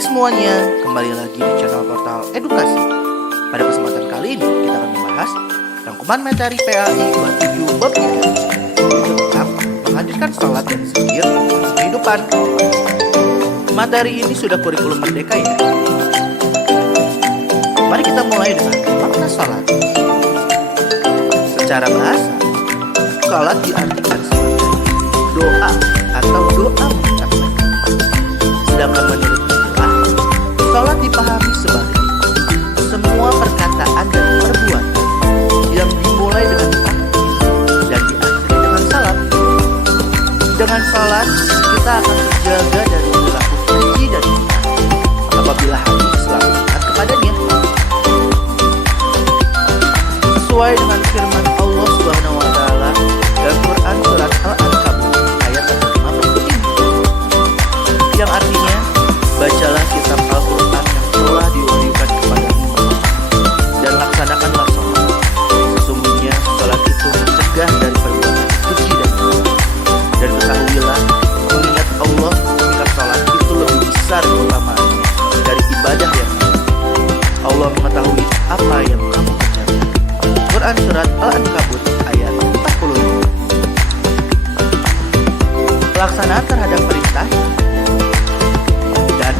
Hai semuanya, kembali lagi di channel Portal Edukasi. Pada kesempatan kali ini kita akan membahas rangkuman materi PAI 27 bab 3, yaitu tentang menghadirkan salat dan zikir dalam kehidupan. Materi ini sudah kurikulum merdeka ya. Mari kita mulai dengan makna salat. Secara bahasa, salat diartikan sebagai doa atau doa mengucapkan. Sedangkan menurut istilah, salat dipahami sebagai semua perkataan dan perbuatan yang dimulai dengan takbir dan diakhiri dengan salam. Dengan salat, kita akan terjaga dari perilaku keji dan fitnah apabila hati selalu ingat kepadanya. Sesuai dengan firman Allah Subhanahu wa taala dalam Quran surat Al-Ankabut ayat 5 berikut ini, yang artinya, bacalah kitab Al-Quran yang telah diwahyukan kepadamu dan laksanakanlah sholat. Sesungguhnya sholat itu mencegah dari perbuatan keji dan dosa. Dan ketahuilah, mengingat Allah ketika sholat itu lebih besar keutamaannya dari ibadah yang lain. Allah mengetahui apa yang kamu kerjakan. Quran surat Al-Ankabut ayat 45. Pelaksanaan terhadap perintah dan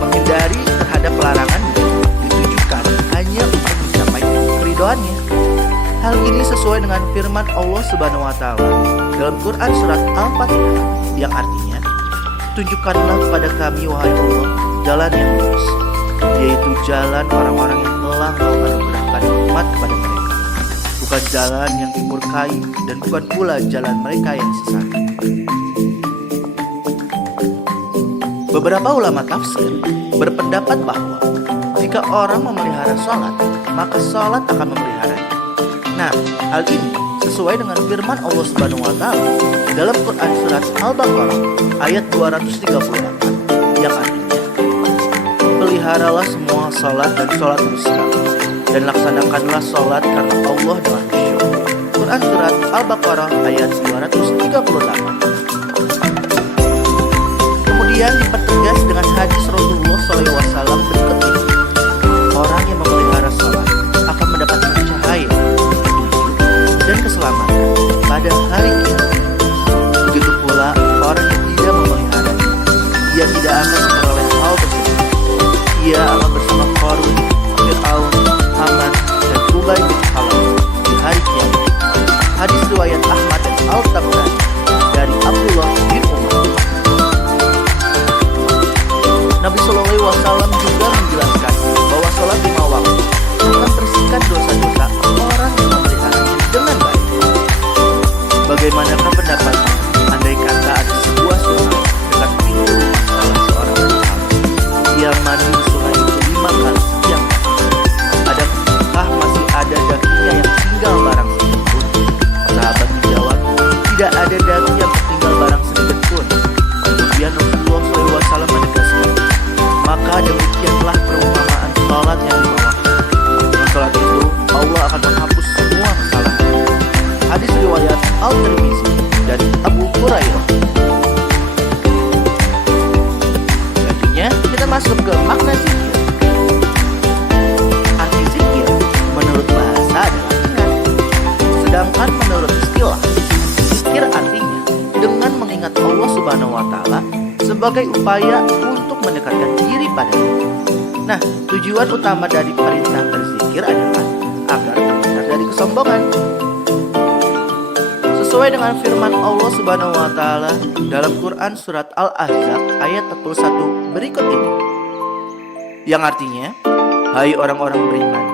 menghindari terhadap larangan ditujukan hanya untuk mencapai keridhoannya. Hal ini sesuai dengan firman Allah Subhanahu wa taala dalam Quran surat Al-Fatihah yang artinya, tunjukkanlah kepada kami wahai Allah jalan yang lurus, yaitu jalan orang-orang yang telah menganugerahkan nikmat kepada mereka, bukan jalan yang dimurkai dan bukan pula jalan mereka yang sesat. Beberapa ulama tafsir berpendapat bahwa jika orang memelihara sholat, maka sholat akan memeliharanya. Nah, hal ini sesuai dengan firman Allah Subhanahu wa taala dalam Quran surat Al-Baqarah ayat 238 yang artinya, peliharalah semua sholat dan sholat dusta, dan laksanakanlah sholat karena Allah dengan khusyuk. Quran surat Al-Baqarah ayat 238. Kemudian dipertegas dengan hadis Rasulullah SAW berikut ini, orang yang memelihara sholat akan mendapatkan cahaya, petunjuk, dan keselamatan pada hari kiamat. Begitu pula orang yang tidak memeliharanya, ia tidak akan memperoleh hal tersebut. Ia akan bersama Qarun, Fir'aun, Haman, dan Ubay bin Khalaf di hari kiamat. Hadis riwayat Ahmad dan Al-Tabrani dari Abdullah bin Umar. Nabi Shallallahu Alaihi Wasallam juga menjelaskan bahwa sholat 5 waktu akan bersihkan dosa-dosa orang yang memeliharanya dengan baik. Bagaimanakah pendapatnya andai kata ada sebuah sungai dekat pintu rumah salah seorang wanita? Dia mandi di sungai itu 5 kali setiap hari. Adakah masih ada dakinya yang tinggal barang sedikit pun? Sahabat menjawab, tidak ada daki yang tertinggal barang sedikit pun. Kemudian Rasulullah SAW menegaskan, maka demikianlah perumpamaan sholat yang 5 waktu. Dengan sholat itu, Allah akan menghapus semua kesalahan. Hadis riwayat Al-Tirmizi dari Abu Hurairah. Selanjutnya, kita masuk ke makna zikir. Arti zikir menurut bahasa adalah ingat. Sedangkan menurut istilah, zikir artinya dengan mengingat Allah Subhanahu wa taala sebagai upaya untuk mendekatkan diri padanya. Nah, tujuan utama dari perintah berzikir adalah agar terhindar dari kesombongan. Sesuai dengan firman Allah Subhanahu wa taala dalam Quran surat Al-Ahzab ayat 41 berikut ini, yang artinya, hai orang-orang beriman,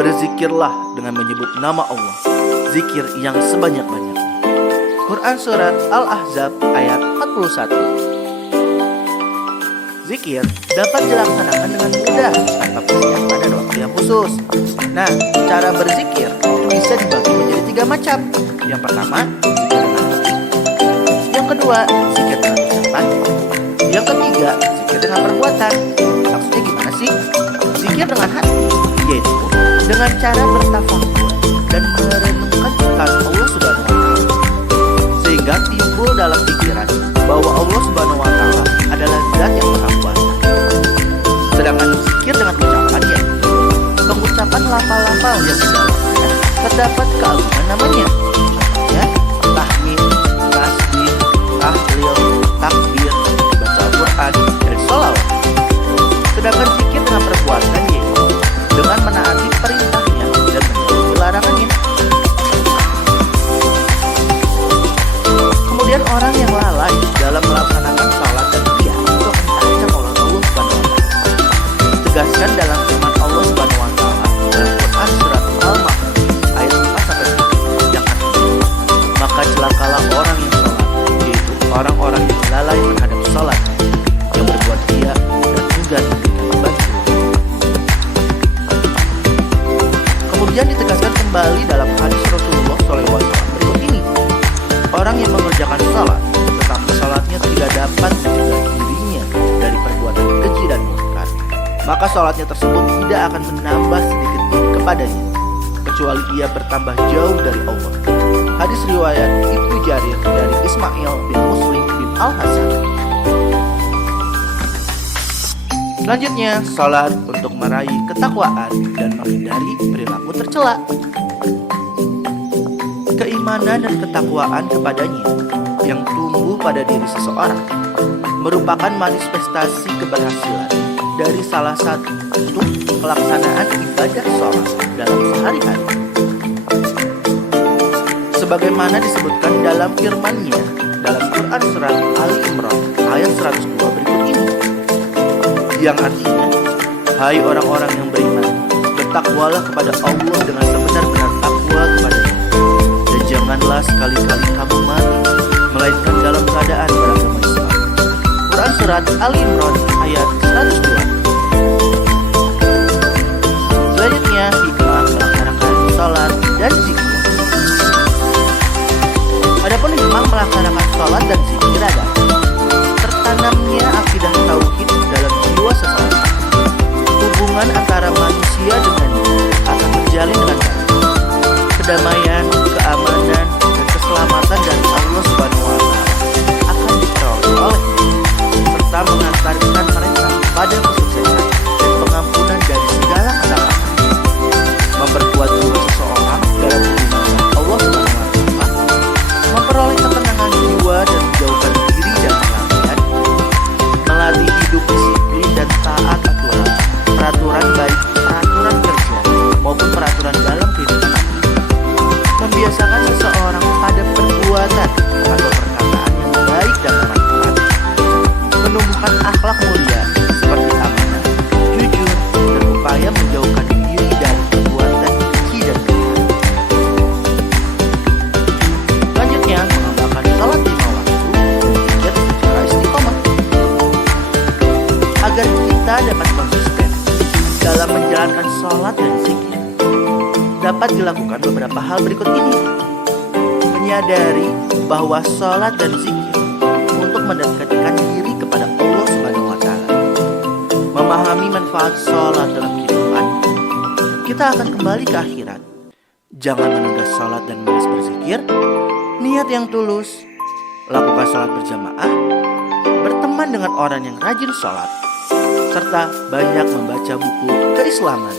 berzikirlah dengan menyebut nama Allah, zikir yang sebanyak-banyaknya. Quran surat Al-Ahzab ayat 41. Zikir dapat dilaksanakan dengan mudah tanpa persiapan dan waktu yang khusus. Nah, cara berzikir itu bisa dibagi menjadi 3 macam. Yang pertama, zikir dengan hati. Yang kedua, zikir dengan ucapan. Yang ketiga, zikir dengan perbuatan. Maksudnya gimana sih? Zikir dengan hati, yaitu dengan cara bertafakur dan merenungkan ciptaan Allah Subhanahu wa taala, sehingga timbul dalam pikiran bahwa Allah Subhanahu wa taala adalah zat yang maha kuasa. Sedangkan zikir dengan ucapan yaitu pengucapan lafal-lafal yang didalamnya terdapat keagungan namanya. Contohnya tahmid, tasbih, tahlil, takbir, baca Al-Quran, dan sholawat. Sedangkan zikir dengan perbuatan yaitu dengan menaati perintahnya dan menjauhi larangannya. Kemudian orang yang lalai dalam melaksanakan salat dan dia itu akan diancam oleh Allah Subhanahu wa taala. Tegaskan dalam firman Allah Subhanahu wa taala dalam Quran surat Al-Ma'un ayat 4 sampai 7 yang artinya, maka celakalah orang yang salat, yaitu orang-orang yang lalai terhadap salat, yang berbuat riya dan enggan memberikan bantuan. Kemudian ditegaskan kembali dalam hadis Rasulullah SAW berikut ini. Orang yang mengerjakan salat, tetapi salatnya tidak dapat mencegah dirinya dari perbuatan keji dan munkar, maka salatnya tersebut tidak akan menambah sedikit pun kepadanya, kecuali ia bertambah jauh dari Allah. Hadis riwayat Ibnu Jarir dari Ismail bin Muslim bin Al-Hasan. Selanjutnya, salat untuk meraih ketakwaan dan menghindari perilaku tercela. Keimanan dan ketakwaan kepadanya yang tumbuh pada diri seseorang merupakan manifestasi keberhasilan dari salah satu pelaksanaan ibadah sholat dalam sehari-hari. Sebagaimana disebutkan dalam firman-Nya dalam Quran surat Ali Imran ayat 102 berikut ini, yang artinya, hai orang-orang yang beriman, bertakwalah kepada Allah dengan sebenar-benar takwa kepada-Nya. Janganlah sekali-kali kamu mati melainkan dalam keadaan beragama Islam. Quran surat Al Imran ayat 102. Selanjutnya, hikmah melaksanakan salat dan zikir. Adapun hikmah melaksanakan salat dan zikir adalah tertanamnya akidah tauhid dalam jiwa seseorang. Hubungan antara manusia dengannya akan terjalin dengan baik. Kedamaian, keamanan, dan keselamatan dari Allah Subhanahu wa taala akan diperoleh olehnya, serta mengantarkan mereka pada kesuksesan dan pengampunan dari segala kesalahan. Memperkuat jiwa seseorang dalam hubungan dengan Allah Subhanahu wa taala, memperoleh ketenangan jiwa dan menjauhkan diri dari kelalaian, melatih hidup disiplin dan taat aturan, peraturan baik peraturan kerja maupun peraturan dalam kehidupan. Membiasakan seseorang pada perbuatan atau perkataan yang baik dan bermanfaat, menumbuhkan akhlak mulia seperti amanah, jujur, dan upaya menjauhkan diri dari perbuatan keji dan riya. Selanjutnya, mengamalkan salat 5 waktu dan zikir secara istiqomah. Agar kita dapat konsisten dalam menjalankan salat dan zikir, dapat dilakukan beberapa hal berikut ini. Menyadari bahwa sholat dan zikir untuk mendekatkan diri kepada Allah Subhanahu wa taala. Memahami manfaat sholat dalam kehidupan, kita akan kembali ke akhirat. Jangan menunda sholat dan malas berzikir. Niat yang tulus, lakukan sholat berjamaah, berteman dengan orang yang rajin sholat, serta banyak membaca buku keislaman.